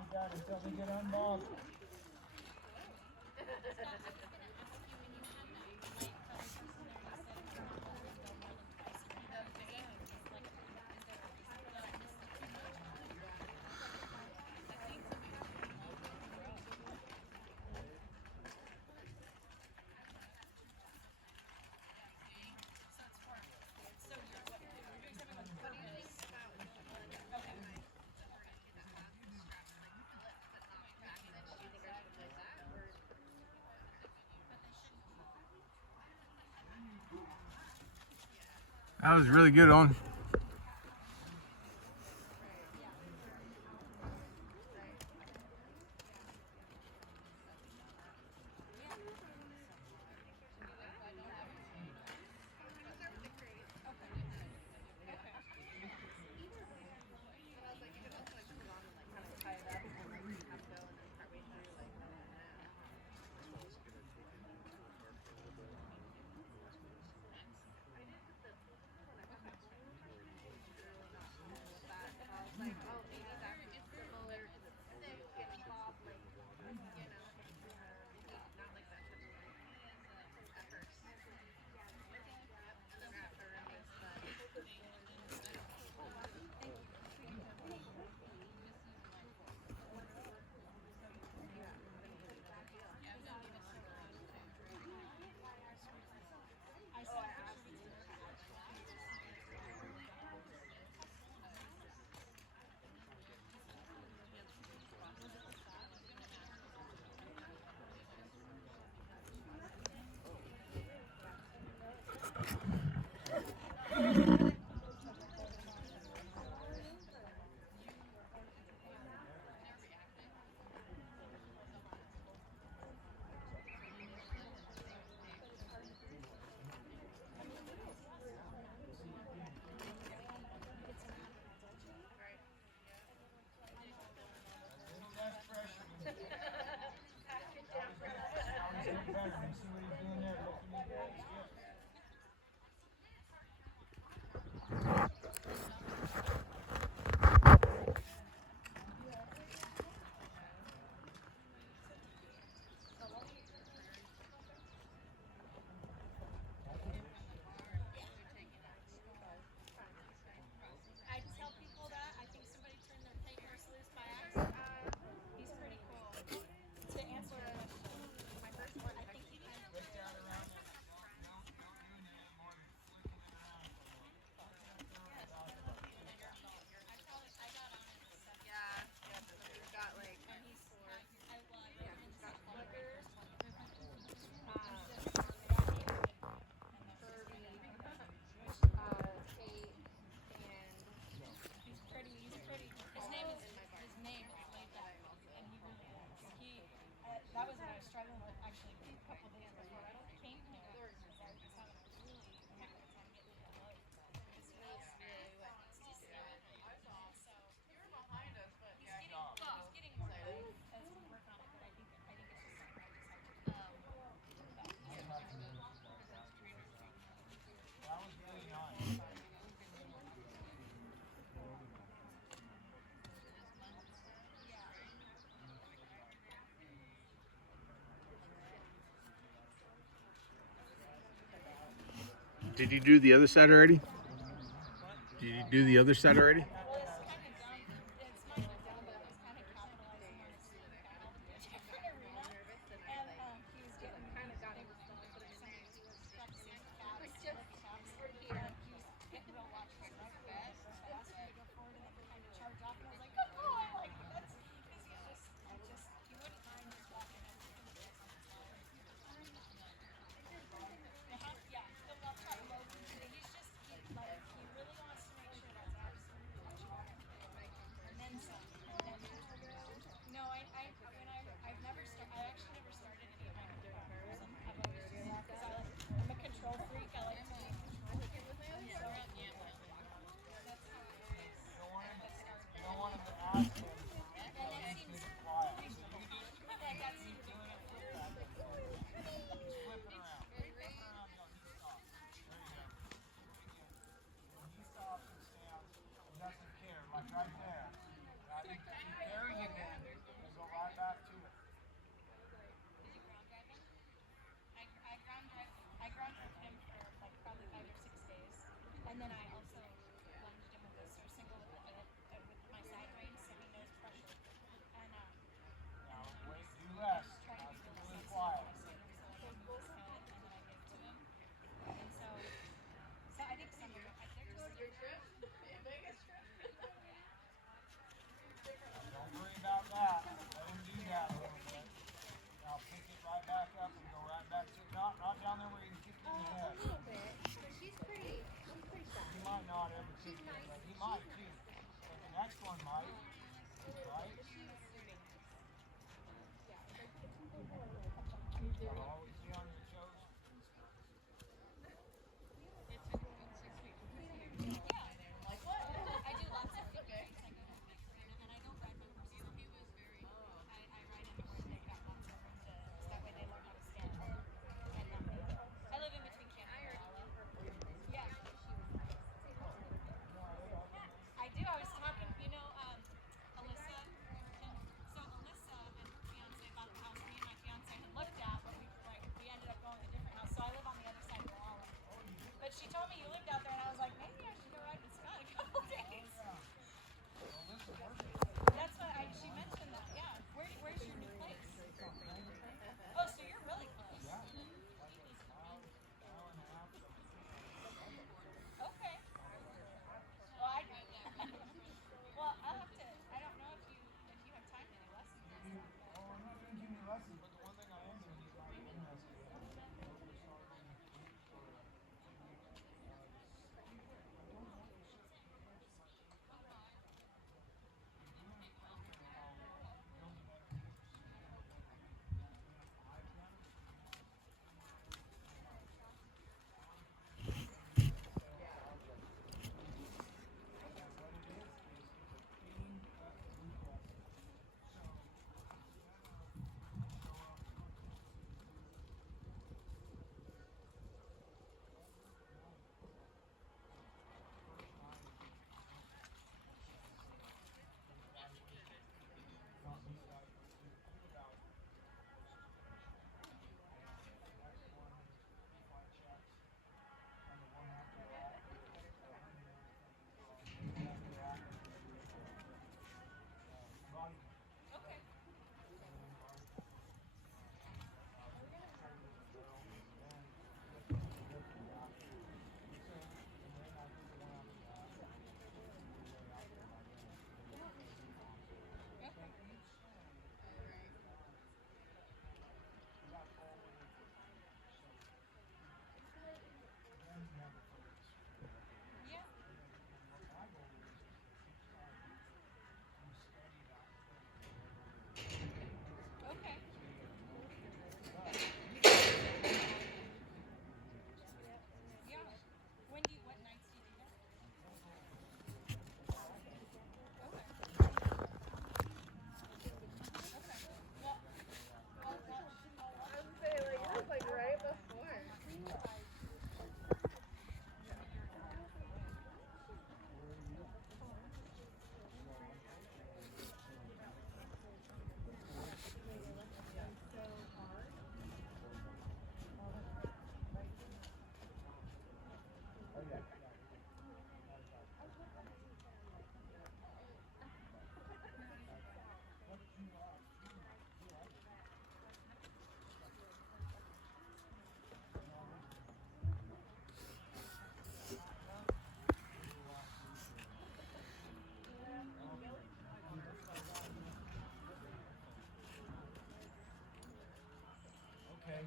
contact until they get unballed. That was really good, Owen. Did you do the other side already? Did you do the other side already?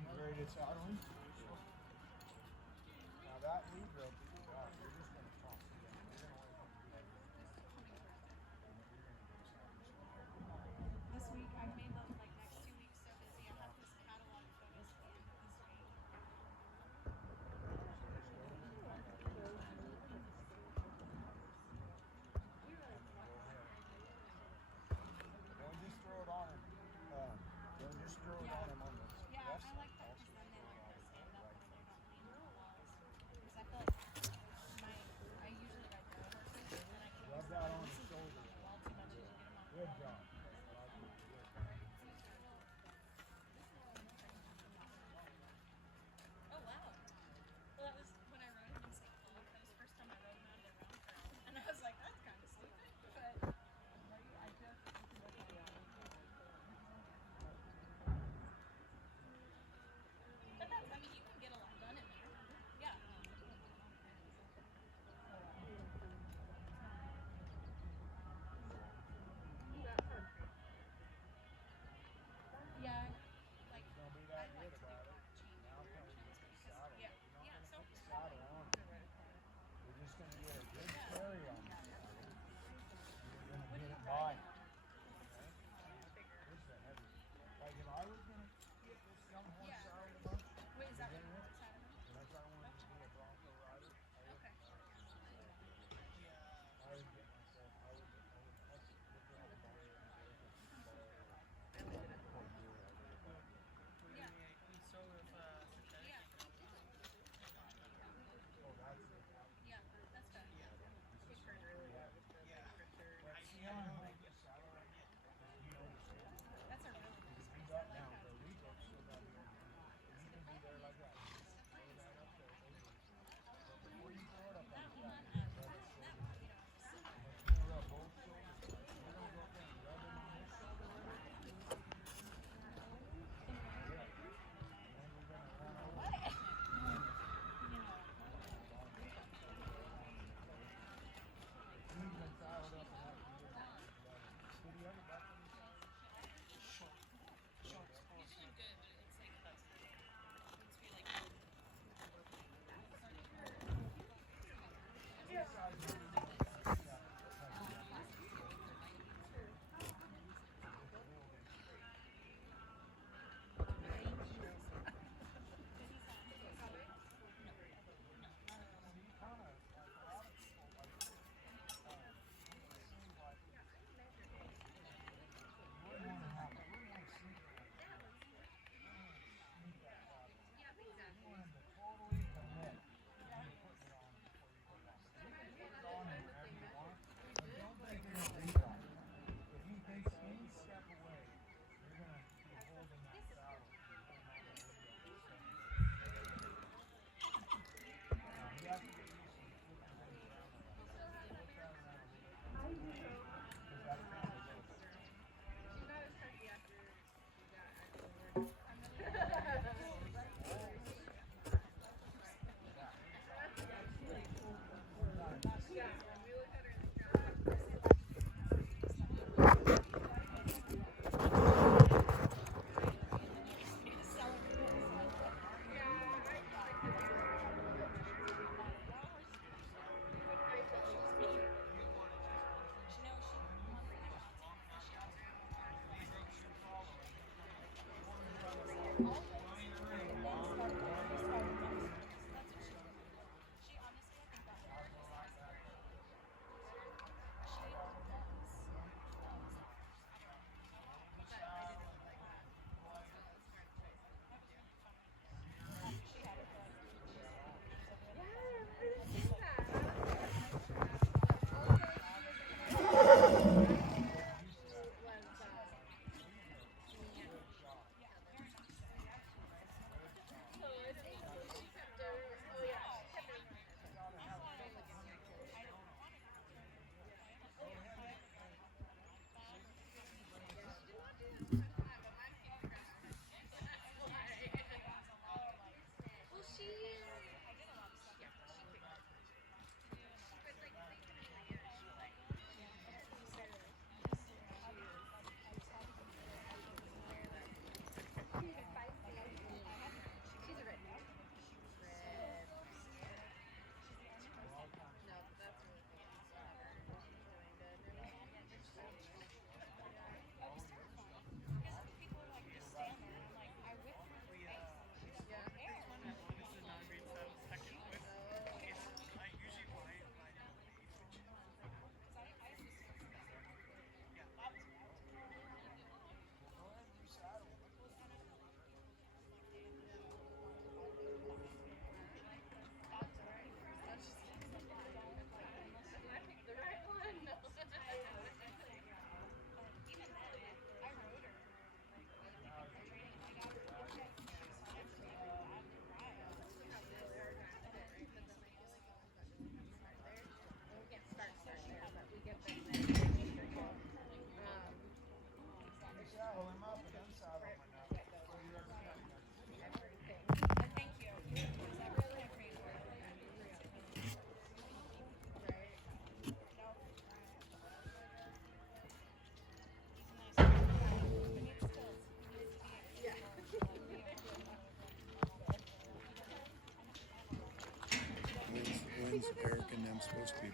graded saddling. Now that lead rope that you got, you're just gonna toss it down. You're gonna wait for it to do This week I've made the like next 2 weeks so busy. I have this catalog photos for this week. Don't just throw it on him. Don't just throw it on him on this. Yeah, left I side. like that because then they like to stand up and they're not leaning on the walls. Because I feel like I usually ride dry horses and I can Rub always that on his shoulder. the wall too much and you get them on the Good wall. job. Oh wow. Well, that was when I rode him in St. Paul. That was the first time I rode him out of the round curl. And I was like, that's kind of stupid. But I just. But that's, I mean, you can get a lot done in there. Yeah. Yeah. Like, Don't be I that like good to do about it. chain Now tell me chains you can because, saddle. yeah. You're not Yeah, gonna so. put the saddle on it. You're just gonna get a good carry on it. You're gonna get it by. This is a heavy. Like if I was gonna get this young horse Yeah. saddled a bunch, Wait, is that what beginner, you decided on? and if I wanted to be a Bronco rider, Okay. I would get myself, I would look at the barn and get a bar or Yeah. So if synthetic Yeah. oh, that's it. Yeah. That's fair. he turned really good with the printer. But see how I'm holding the saddle right now? You understand? That's a really nice He's piece. I up like now, that. the lead rope's still got to be on the ground. And you can be there like that. Throw that up there, over. But before you throw it up That like one, that, that, you know, just sit there. you're gonna rub both shoulders. You're gonna go up there and rub him on this shoulder. Yeah. And then you're gonna run over. What? You know. He's been saddled up and up. Did he ever buck himself? He's doing good, but it's like once we like. If he takes any step away, you're gonna be holding that saddle. You have to get used to flipping things around like that. Flip that around a little bit. 'Cause that's kind of the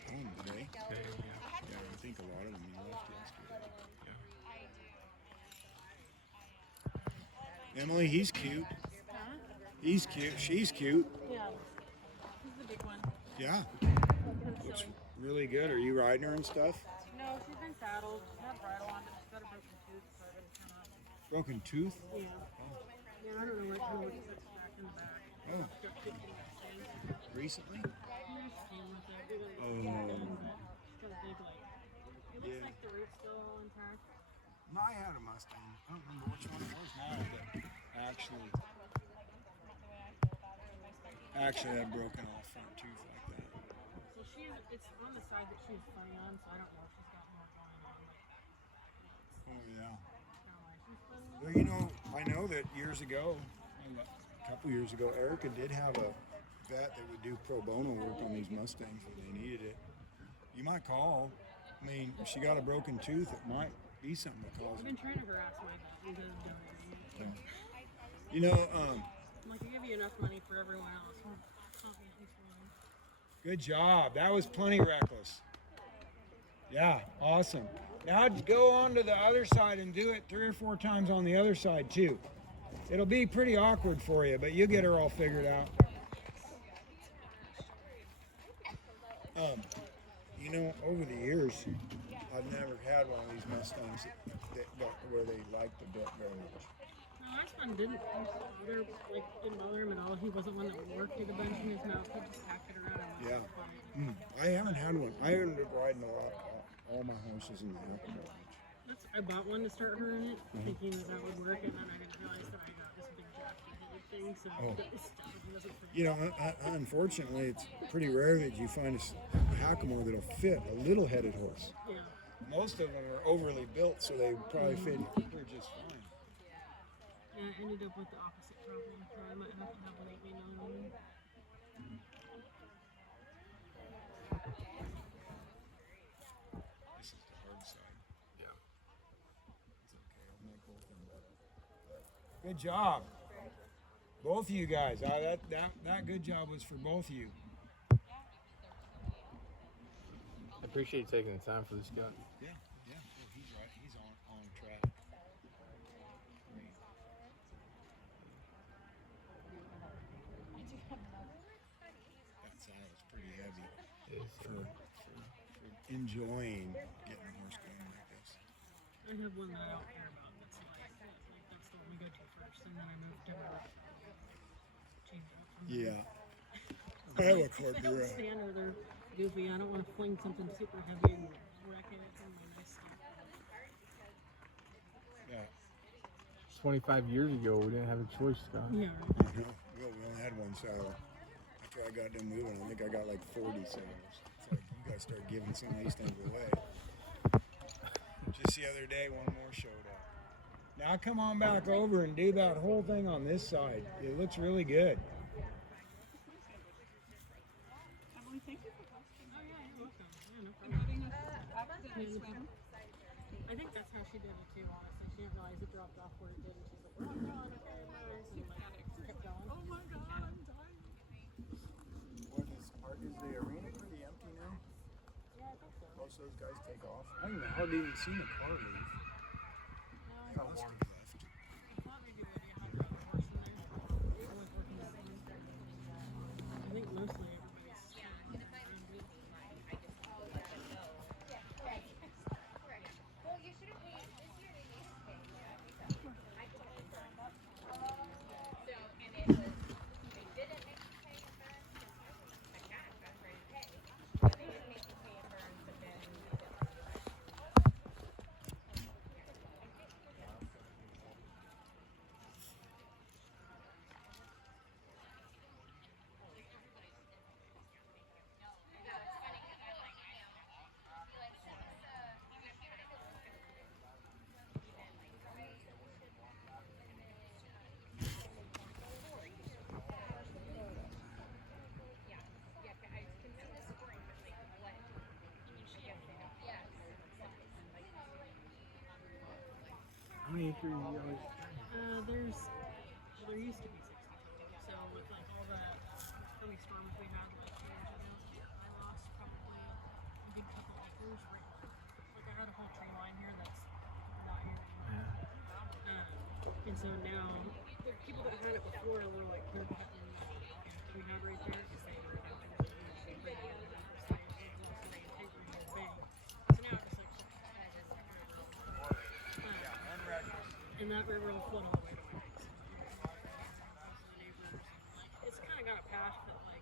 back home today. Yeah. Yeah, I think a lot of them left yesterday. Emily, he's cute. Huh? He's cute. She's cute. Yeah. He's the big one. Yeah. Kind of Looks silly. really good. Are you riding her and stuff? No, she's been saddled. She's had bridle on, but she's got a broken tooth, so I've been kind of. Broken tooth? Yeah. Yeah, I don't know what kind of it's back in the back. Oh, Got kicked in the thing. recently? He just came with it. We didn't Oh. It's got a big, like. It looks Yeah. like the root's still all intact. I had a Mustang. I don't remember which one it was now, but actually had broken off front tooth like that. So it's on the side that she's funny on, so I don't know if she's got more going on. Like, Oh yeah. kind of like she's funny. Well, you know, I know that years ago, a couple years ago, Erica did have a vet that would do pro bono work on these Mustangs when they needed it. You might call. I mean, if she got a broken tooth, it might be something that calls I've her. been trying to harass my vet into donating. You know, I'm like, I give you enough money for everyone else. Not me, at least one. good job. That was plenty reckless. Yeah, awesome. Now go on to the other side and do it 3 or 4 times on the other side too. It'll be pretty awkward for you, but you get her all figured out. You know, over the years, I've never had one of these Mustangs where they liked the bit very much. My last one didn't bother him at all. He wasn't one that worked it a bunch in his mouth. He just packed it around and Yeah. was fine. I haven't had one. I ended up riding a lot, all my horses in the Alpha Ranch. I bought one to start her in it, thinking that would work, and then I didn't realize that I got this big drafty headed thing, so it's stuck. It doesn't fit. You know, unfortunately, it's pretty rare that you find a Hackamore that'll fit a little headed horse. Yeah. Most of them are overly built, so they probably fit her just fine. Yeah, I ended up with the opposite problem, so I might have to have one 8 on. This is the hard side. Yeah. It's okay. I'll make both of them better. Good job. Both of you guys. That good job was for both of you. I appreciate you taking the time for this, Scott. Yeah. Well, he's right. He's on track. Great. That saddle's pretty heavy for enjoying getting a horse going like this. I have one that I don't care about. That's that's the one we go to first, and then I move to her. Change it up. Yeah. I have a They don't Cordura. stand or they're goofy. I don't want to fling something super heavy and wreck it in my nice stuff. Yeah. 25 years ago, we didn't have a choice, Scott. Yeah, right. We only had one saddle. After I got done moving, I think I got like 40 saddles. It's like, you guys start giving some of these things away. Just the other day, one more showed up. Now come on back over and do that whole thing on this side. It looks really good. Emily, thank you for posting. Oh yeah, you're welcome. Yeah, no And problem. getting us back to Yeah, no the problem. I think that's how she did it too, honestly. She didn't realize it dropped off where it did, and she's like, we're not going, okay, nice. And like, kept going. Oh my god, I'm dying. Is the arena pretty empty now? Yeah, I think so. Most of those guys take off. I haven't hardly even seen a car leave. No, I Got one left. thought maybe they'd have a horse in there. I was working that one. I think mostly everybody's around it. How many acres do you always There used to be 60. So with like all the storms we had like 2 years ago, I lost probably first right, like I had a whole tree line here that's not here anymore. And so now the people that had it before were like clear cutting we have right there because they were adapting to the big numbers. They lost the integrity of big. So now it just like and that river will flood all the way to my house. Neighbors and like it's kind of got a path that like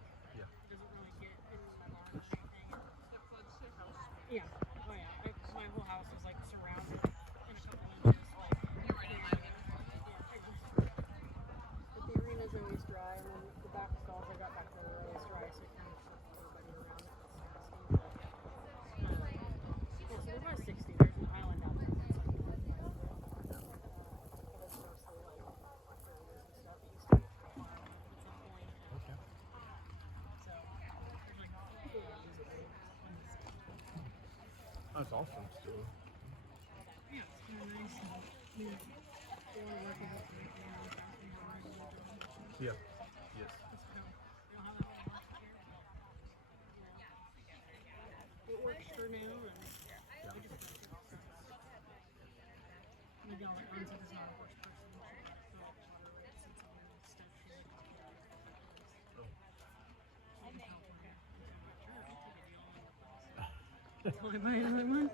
doesn't really get in my lawn or anything. Yeah. Oh yeah. My whole house was like surrounded in a couple inches. Like you already live there. Yeah. But the arena's always dry, and then the back stalls I got back there are always dry, so it kind of shifts everybody around. Yeah, so there was 60. There's an island out there. That's like 25 there. But it's mostly like aquariums and stuff. It used to be a farm at some point. Okay. So there's like That's awesome. Still. yeah, it's kind of nice. And, you know, they want to work it out for me. Yeah. Yes. It works for now, and we just my gal that runs it is not a horse person. She got it for like water rates and some of the stuff. She's like, she's in California. I'm like, sure, I'll take a deal on it. Until I buy another one.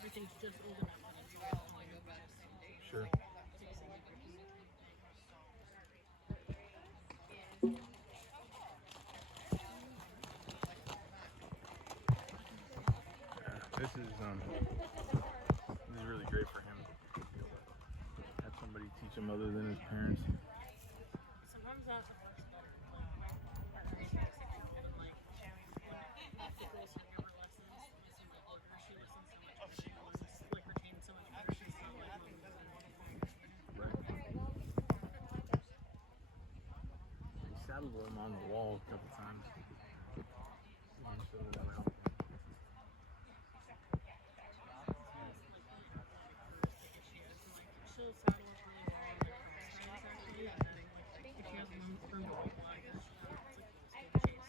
Everything's just old enough that it's all Sure. This is really great for him. Have somebody teach him other than his parents. Sometimes that's the first step. Like, like the girls who give her lessons, listen to older. She listens so much. She learns, like retains so much better. She's not like Right. He saddled him on the wall a couple times. she'll saddle up really well on their pastimes actually, and then like if she has room to walk like it's like a chase.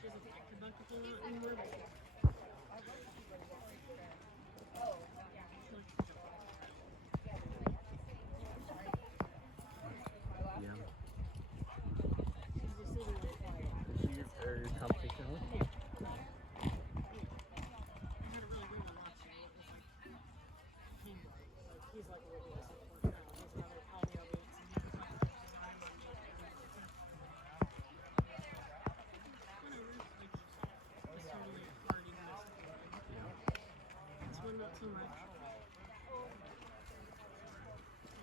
She doesn't like to buck a whole lot anymore, but she likes to jump. Yeah. She's just sitting there quiet. Is she your competition with? Yeah. I had a really good one last year. It was like King. Like he's like a really support now. He's another Alio boots and he was like the design on me. Whatever. Like it's totally already missed. This one not so much. Like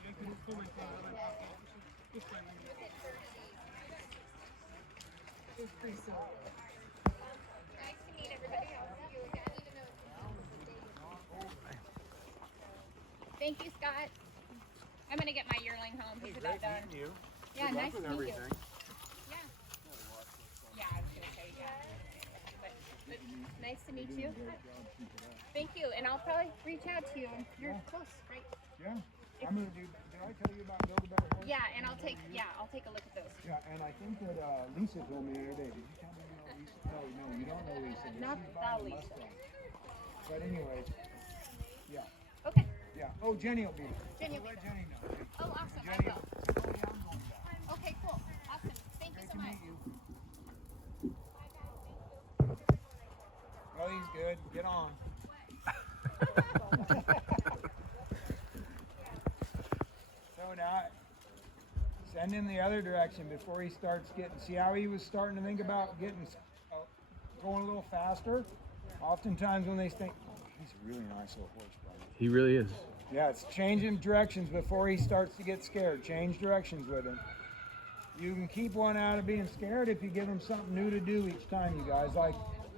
I couldn't pull my phone out of my pocket. He's fine. It was pretty silly. Nice to meet everybody else. You again. Thank you, Scott. I'm gonna get my yearling home. He's about done. You. Yeah, nice to meet you. Everything. Yeah. Yeah, I was gonna say yeah. But nice to meet you. Thank you, and I'll probably reach out to you. You're close, right? Yeah. I'm gonna do. Did I tell you about Build a Better Horse? Yeah, and I'll take a look at those. Yeah, and I think that Lisa told me the other day. Did you tell me you know Lisa? No, you don't know Lisa. But Not she's the buying a Lisa. Mustang. But anyways, yeah, Okay. yeah. Oh, Jenny will be there. Jenny will be Let there. Jenny know. Oh, awesome. I Jenny. will. Oh, yeah, I'm going back. Okay, cool. Awesome. Thank you Great so to much. meet you. Oh, he's good. Get on. So now, send him the other direction before he starts getting. See how he was starting to think about getting going a little faster. Oftentimes when they think, oh, he's a really nice little horse, buddy. He really is. Yeah, it's changing directions before he starts to get scared. Change directions with him. You can keep one out of being scared if you give him something new to do each time, you guys.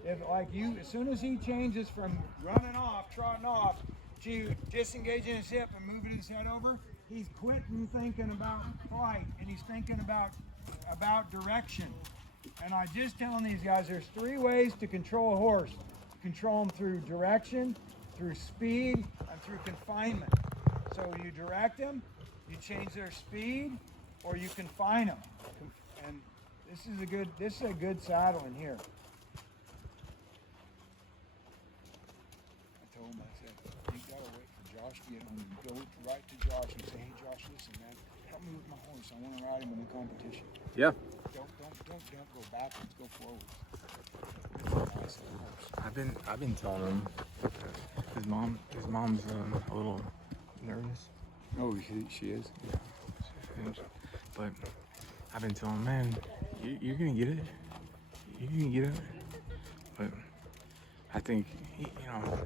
As soon as he changes from running off, trotting off, to disengaging his hip and moving his head over, he's quitting thinking about flight and he's thinking about direction. And I'm just telling these guys, there's 3 ways to control a horse. Control them through direction, through speed and through confinement. So you direct them, you change their speed, or you confine them. And this is a good saddle in here. I told him, I said, you gotta wait for Josh to get home. You go right to Josh and say, hey Josh, listen man, help me with my horse. I want to ride him in the competition. Yeah. Don't go backwards, go forwards. Nice little horse. I've been telling him his mom's a little nervous. Oh, she is? But I've been telling him, man, you're gonna get it. You're gonna get it. But I think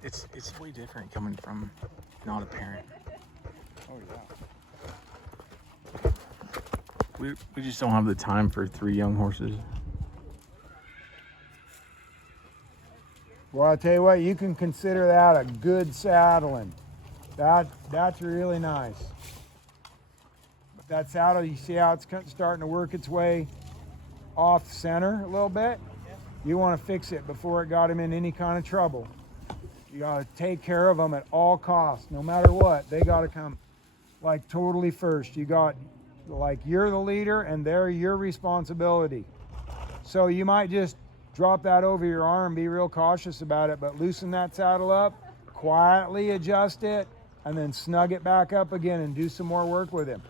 it's way different coming from not a parent. Oh yeah. We just don't have the time for 3 young horses. Well, I'll tell you what, you can consider that a good saddling. That's really nice. But that saddle, you see how it's starting to work its way off center a little bit? You want to fix it before it got him in any kind of trouble. You got to take care of them at all costs, no matter what. They got to come like totally first. You got, like, you're the leader and they're your responsibility. So you might just drop that over your arm, be real cautious about it, but loosen that saddle up, quietly adjust it, and then snug it back up again and do some more work with him.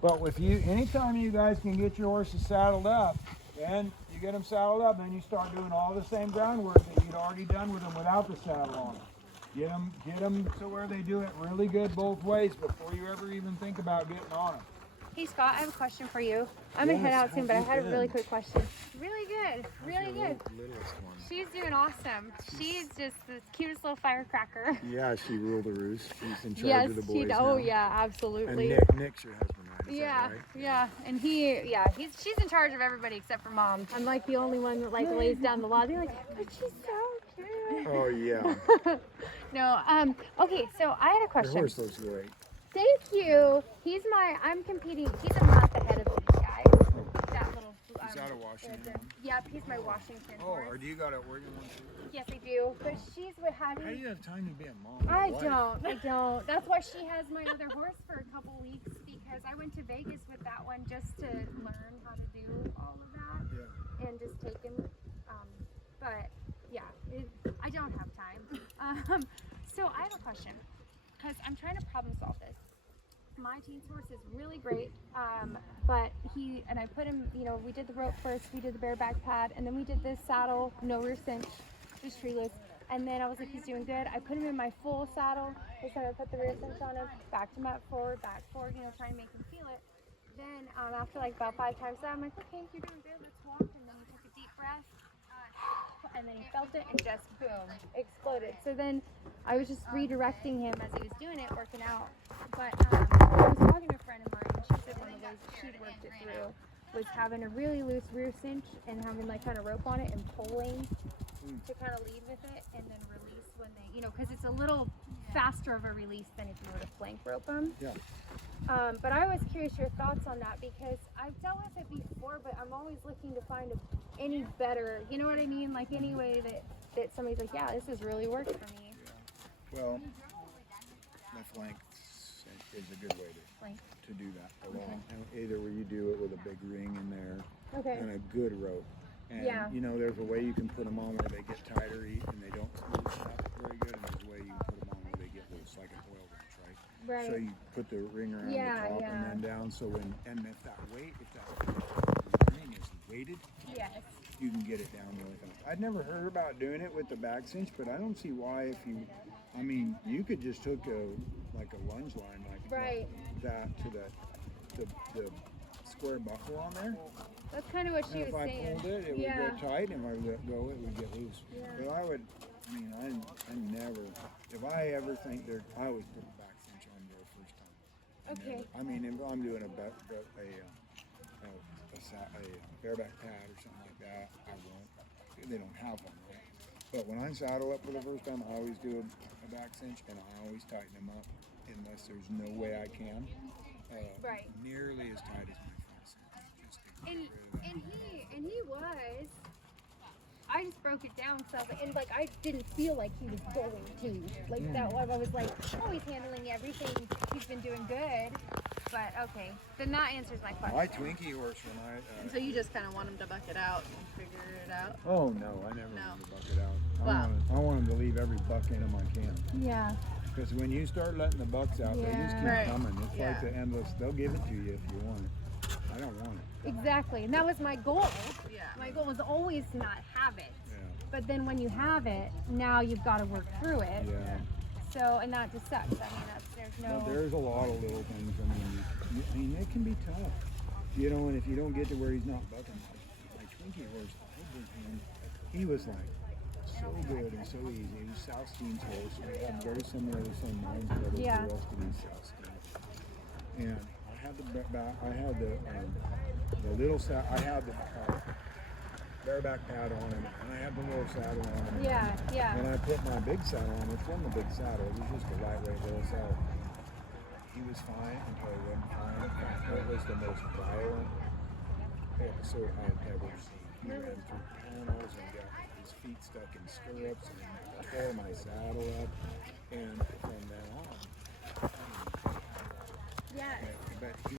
But anytime you guys can get your horses saddled up, then you get them saddled up, then you start doing all the same groundwork that you'd already done with them without the saddle on them. Get them to where they do it really good both ways before you ever even think about getting on them. Hey Scott, I have a question for you. I'm gonna head out soon, but I had a really quick question. Really good, really good. Littlest one. She's doing awesome. She's just the cutest little firecracker. Yeah, she ruled the roost. She's in charge Yes, of the boys she. now. Oh yeah, And absolutely. Nick's your husband, right? Is Yeah, that right? yeah, and she's in charge of everybody except for mom. I'm like the only one that like lays down the law. They're like, but she's so cute. Oh yeah. No, okay, so I had a Your question. horse looks great. Thank you. I'm competing. He's a month ahead of these guys. That little. Is that a Washington the- one? Yep, he's my Washington Oh, horse. or do you got an Oregon one too? Yes, I do. But she's with How do having. you have time to be a mom? and a I wife? don't. That's why she has my other horse for a couple weeks because I went to Vegas with that one just to learn how to do all of that Yeah. and just take him. But yeah, I don't have time. So I have a question because I'm trying to problem solve this. My teen's horse is really great, but I put him, we did the rope first, we did the bareback pad, and then we did this saddle, no rear cinch, just treeless. And then I was like, he's doing good. I put him in my full saddle. This time I put the rear cinch on him, backed him up forward, back forward, trying to make him feel it. Then after like about 5 times that, I'm like, okay, you're doing good, let's walk. And then he took a deep breath, and then he felt it and just boom, exploded. So then I was just redirecting him as he was doing it, working out. But I was talking to a friend of mine, and she said one of the ways that she'd worked it through was having a really loose rear cinch and having like kind of rope on it and pulling to kind of lead with it and then release when they, because it's a little faster of a release than if you were to flank rope them. Yeah. But I was curious your thoughts on that because I've dealt with it before, but I'm always looking to find any better, you know what I mean? Like any way that somebody's like, yeah, this has really worked for me. Well, the flank is a good way Flank. to do that. Either where you do it with a big ring in there Okay. and a good rope. And Yeah. There's a way you can put them on where they get tighter and they don't loosen up very good, and there's a way you can put them on where they get loose, like an oil wrench, right? Right. So you put the ring around Yeah, the top yeah. and then down. So if that ring is weighted, Yes. you can get it down really fast. I'd never heard about doing it with the back cinch, but I don't see why you could just hook a lunge line like Right. that to the square buckle on there. That's kind of what she And was if I saying. pulled it, it Yeah. would go tight, and if I let go, it would get loose. Yeah. But I never, if I ever think I always put a back cinch on there first time. Okay. If I'm doing a bareback pad or something like that, I won't. They don't have one, right? But when I saddle up for the first time, I always do a back cinch, and I always tighten them up unless there's no way I can. Right. Nearly as tight as my front cinch. Just to get rid of that. And he was. I just broke it down because I was like, and like I didn't feel like he was going to. Like that one, I was like, oh, he's handling everything. He's been doing good. But okay, then that answers my question. My Twinkie horse when I. So you just kind of want him to buck it out and figure it out? Oh no, I never No. want to buck it out. Wow. I want him to leave every buck in him I can. Yeah. Because when you start letting the bucks out, they just keep Right. coming. It's Yeah. like the endless. They'll give it to you if you want it. I don't want it. Exactly, and that was my goal. Yeah. My goal was always to not have it. Yeah. But then when you have it, now you've got to work through it. Yeah. So, and that just sucks. I mean, there's no. But there's a lot of little things. I mean, it can be tough. You know, and if you don't get to where he's not bucking, like Twinkie horse, he was like so good and so easy. He was South Steen's horse. And he had very similar to some mines, but the Yeah. rest of these South Steens. And I had the little saddle. I had the bareback pad on him, and I had the little saddle on him. Yeah, yeah. And I put my big saddle on, which wasn't a big saddle, it was just a lightweight little saddle. He was fine until he wasn't fine. It was the most violent episode I've ever seen. He ran through panels and got his feet stuck in stirrups and tore my saddle up. And from then on, Yeah. but he